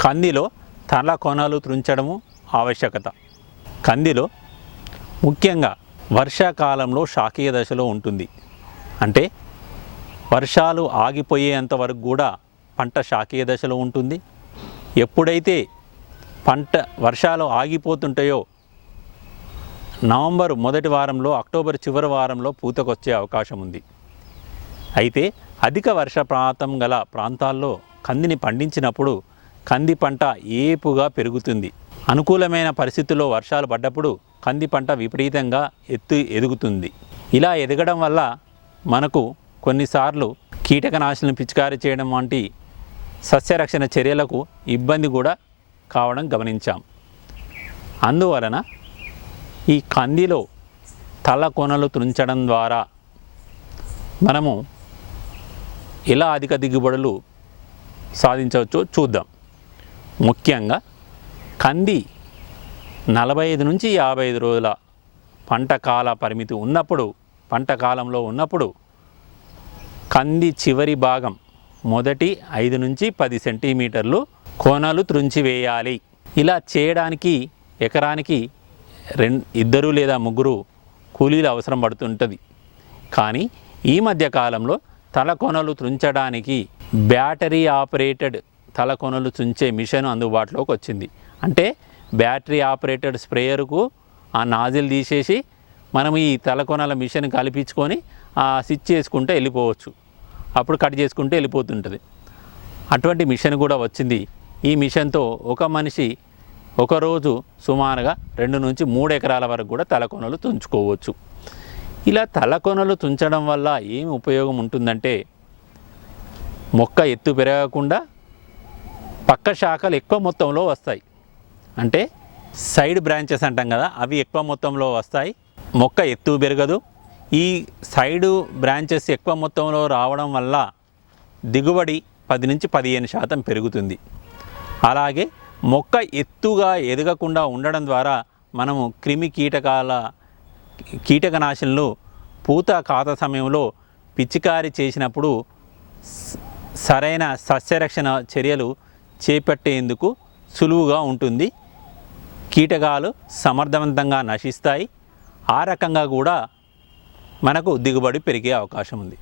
కందిలో తల కోణాలు త్రుంచడము ఆవశ్యకత. కందిలో ముఖ్యంగా వర్షాకాలంలో శాఖీయ దశలో ఉంటుంది. అంటే వర్షాలు ఆగిపోయేంత వరకు కూడా పంట శాఖీయ దశలో ఉంటుంది. ఎప్పుడైతే పంట వర్షాలు ఆగిపోతుంటాయో నవంబర్ మొదటి వారంలో అక్టోబర్ చివరి వారంలో పూతకొచ్చే అవకాశం ఉంది. అయితే అధిక వర్షపాతం గల ప్రాంతాల్లో కందిని పండించినప్పుడు కంది పంట ఏపుగా పెరుగుతుంది. అనుకూలమైన పరిస్థితుల్లో వర్షాలు పడ్డప్పుడు కంది పంట విపరీతంగా ఎత్తు ఎదుగుతుంది. ఇలా ఎదగడం వల్ల మనకు కొన్నిసార్లు కీటకనాశనం పిచికారీ చేయడం వంటి సస్యరక్షణ చర్యలకు ఇబ్బంది కూడా కావడం గమనించాం. అందువలన ఈ కందిలో తల కొనలు తుంచడం ద్వారా మనము ఎలా అధిక దిగుబడులు సాధించవచ్చో చూద్దాం. ముఖ్యంగా కంది నలభై ఐదు నుంచి యాభై ఐదు రోజుల పంట కాల పరిమితి ఉన్నప్పుడు పంట కాలంలో ఉన్నప్పుడు కంది చివరి భాగం మొదటి ఐదు నుంచి పది సెంటీమీటర్లు కోనలు త్రుంచివేయాలి ఇలా చేయడానికి ఎకరానికి రెండు ఇద్దరు లేదా ముగ్గురు కూలీలు అవసరం పడుతుంటుంది. కానీ ఈ మధ్య కాలంలో తలకొనలు త్రుంచడానికి బ్యాటరీ ఆపరేటెడ్ తలకొనలు చుంచే మిషన్ అందుబాటులోకి వచ్చింది. అంటే బ్యాటరీ ఆపరేటెడ్ స్ప్రేయర్కు ఆ నాజిల్ తీసేసి మనం ఈ తలకొనల మిషన్ కలిపించుకొని ఆ స్విచ్ చేసుకుంటే వెళ్ళిపోవచ్చు. అప్పుడు కట్ చేసుకుంటే వెళ్ళిపోతుంటుంది. అటువంటి మిషన్ కూడా వచ్చింది. ఈ మిషన్తో ఒక మనిషి ఒకరోజు సుమారుగా రెండు నుంచి మూడు ఎకరాల వరకు కూడా తలకొనలు తుంచుకోవచ్చు. ఇలా తలకొనలు తుంచడం వల్ల ఏమి ఉపయోగం ఉంటుందంటే మొక్క ఎత్తు పెరగకుండా పక్క శాఖలు ఎక్కువ మొత్తంలో వస్తాయి. అంటే సైడ్ బ్రాంచెస్ అంటాం కదా అవి ఎక్కువ మొత్తంలో వస్తాయి. మొక్క ఎత్తు పెరగదు. ఈ సైడు బ్రాంచెస్ ఎక్కువ మొత్తంలో రావడం వల్ల దిగుబడి పది నుంచి పదిహేను శాతం పెరుగుతుంది. అలాగే మొక్క ఎత్తుగా ఎదగకుండా ఉండడం ద్వారా మనము క్రిమి కీటకాల కీటకనాశనలు పూత కాత సమయంలో పిచికారి చేసినప్పుడు సరైన సస్యరక్షణ చర్యలు చేపట్టేందుకు సులువుగా ఉంటుంది. కీటకాలు సమర్థవంతంగా నశిస్తాయి. ఆ రకంగా కూడా మనకు దిగుబడి పెరిగే అవకాశం ఉంది.